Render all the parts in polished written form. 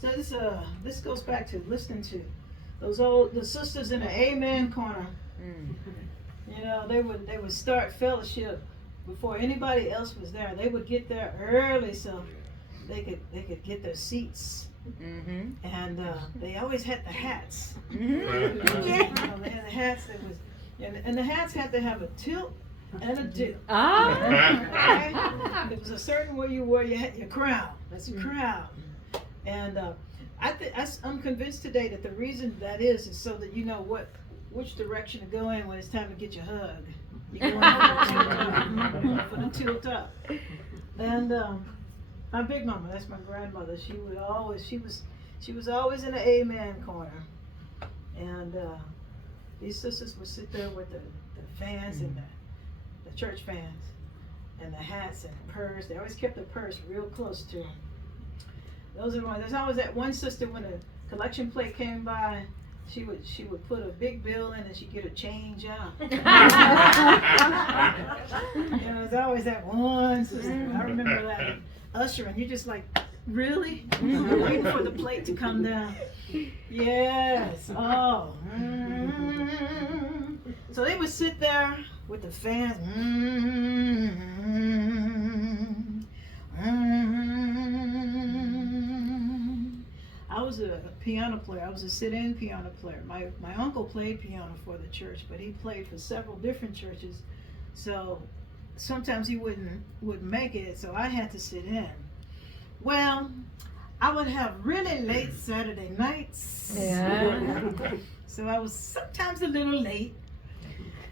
So this goes back to listening to the sisters in the Amen corner. You know, they would start fellowship before anybody else was there. They would get there early so they could get their seats. And they always had the hats. Yeah. You know, they had the hats that was, and the hats had to have a tilt and a dip. Right? There was a certain way you wore your crown. That's your crown. And I'm convinced today that the reason that is so that you know which direction to go in when it's time to get your hug. You go in for the tilt up. And my big mama, that's my grandmother. She was always in the Amen corner. And these sisters would sit there with the fans and the church fans and the hats and the purse. They always kept the purse real close to them. There's always that one sister when a collection plate came by. She would put a big bill in and she'd get a change out. There's always that one sister. I remember that ushering. You're just like, really? You're waiting for the plate to come down. Yes. Oh. So they would sit there with the fans. I was a piano player. I was a sit-in piano player. My uncle played piano for the church, but he played for several different churches. So sometimes he wouldn't make it, so I had to sit in. Well, I would have really late Saturday nights. Yeah. So I was sometimes a little late,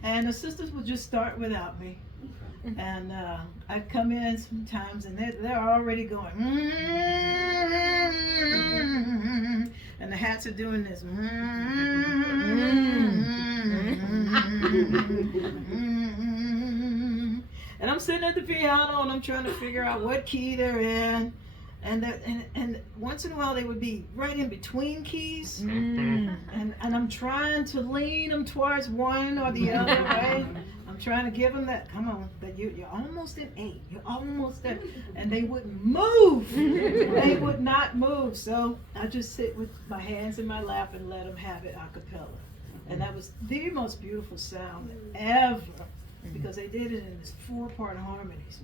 and the sisters would just start without me. And I'd come in sometimes, and they're already going, and the hats are doing this, and I'm sitting at the piano, and I'm trying to figure out what key they're in, and once in a while they would be right in between keys, and I'm trying to lean them towards one or the other, right? I'm trying to give them that, come on, that you're almost in A, you're almost there, and they wouldn't move. They would not move. So I just sit with my hands in my lap and let them have it a cappella. And that was the most beautiful sound ever, because they did it in this 4-part harmonies.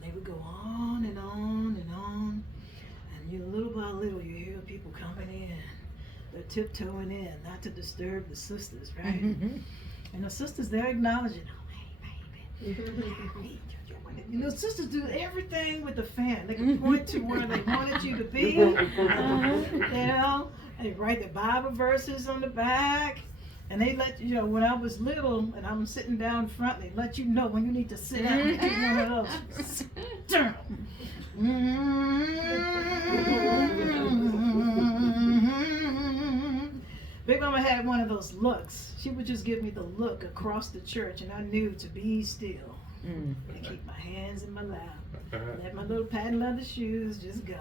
They would go on and on and on, and little by little you hear people coming in. They're tiptoeing in, not to disturb the sisters, right? And the sisters, they're acknowledging, oh, hey, baby. You know, sisters do everything with the fan. They can point to where they wanted you to be. You know, they write the Bible verses on the back. And they let you know, when I was little and I'm sitting down front, they let you know when you need to sit down and get one of those. Sit down. Big Mama had one of those looks. She would just give me the look across the church, and I knew to be still and keep my hands in my lap. Let my little patent leather shoes just go.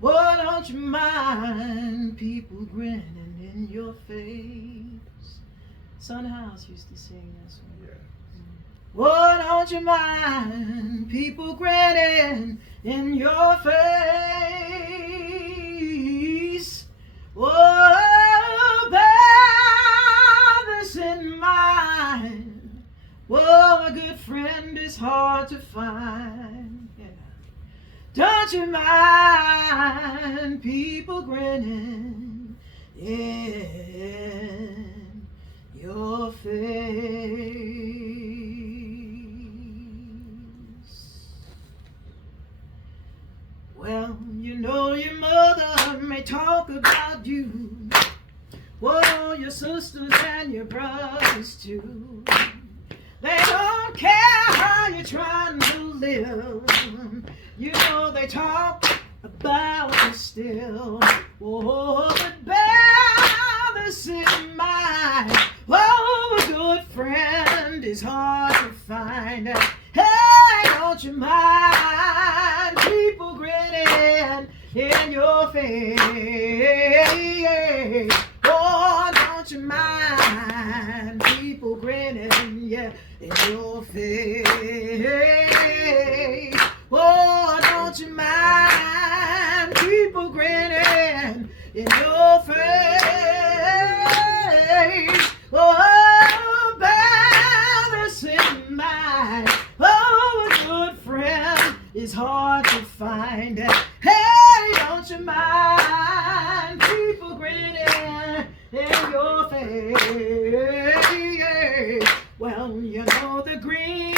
Boy, don't you mind people grinning in your face. Son, how's Mouse used to sing that song. Oh, don't you mind people grinning in your face? Oh, bear this in mind. Oh, a good friend is hard to find. Yeah. Don't you mind people grinning in your face? Well, you know your mother may talk about you. Well, your sisters and your brothers too. They don't care how you're trying to live. You know they talk about you still. Oh, but bear this in mind. Oh, a good friend is hard to find. Hey, don't you mind people grinning in your face? Oh, don't you mind people grinning, yeah, in your face? Oh, don't you mind people grinning in your face? Oh, bear this in mind. Oh, a good friend is hard to find. Hey, don't you mind people grinning in your face? Well, you know the grin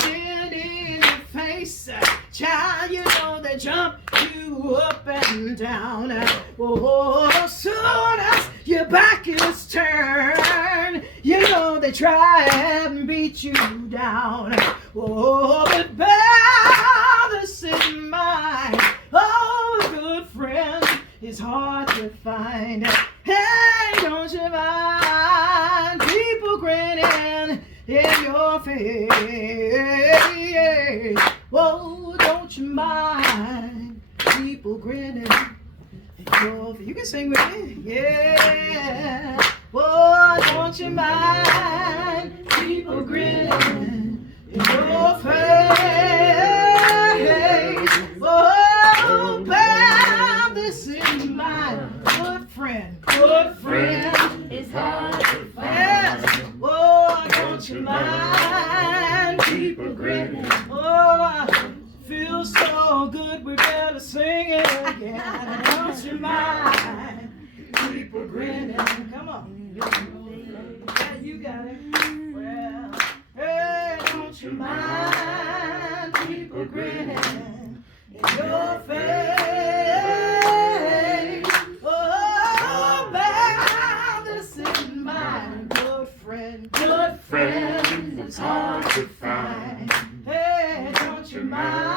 in your face, child, you know they jump you up and down. Oh, as soon as your back is turned, you know they try and beat you down. Oh, but bear this in mind. Oh, a good friend is hard to find. Hey, don't you mind people grinning in your face? Whoa, don't you mind people grinning in your face? You can sing with me. Yeah. Whoa, don't you mind people grinning in your face? Whoa, bear this in mind. Good friend is hard to find. Yes. Oh, don't you mind people grinning? Oh, I feel so good, we better sing it again. Don't you mind people grinning? Come on. Yeah, you got it. Well, hey, don't you mind people grinning in your face? Good friend is hard to find. Hey, don't you mind